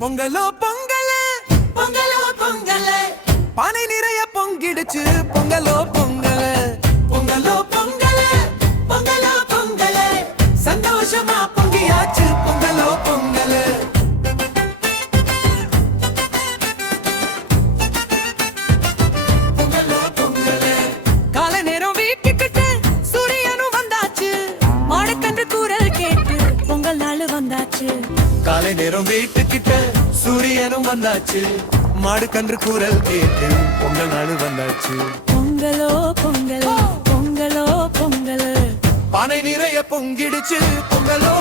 பொங்கலோ பொங்கல பொங்கலோ பொங்கல பானை நிறைய பொங்கிடுச்சு பொங்கலோ பொங்கல பொங்கலோ பொங்கல பொங்கலோ பொங்கல சந்தோஷமா பொங்கியாச்சு பொங்கலோ பொங்கல பொங்கலோ பொங்கல காலை நேரம் வீட்டுக்கிட்ட சூரியனும் வந்தாச்சு மாடக்கன்று கூறல் கேட்டு பொங்கல் நாள் வந்தாச்சு. காலை நேரம் வீட்டுக்கிட்ட சூரியனும் வந்தாச்சு மாடு கன்று கூறல் கேட்டு பொங்கல் நாள் வந்தாச்சு பொங்கலோ பொங்கல் பொங்கலோ பொங்கல் பானை நிறைய பொங்கிடுச்சு பொங்கலோ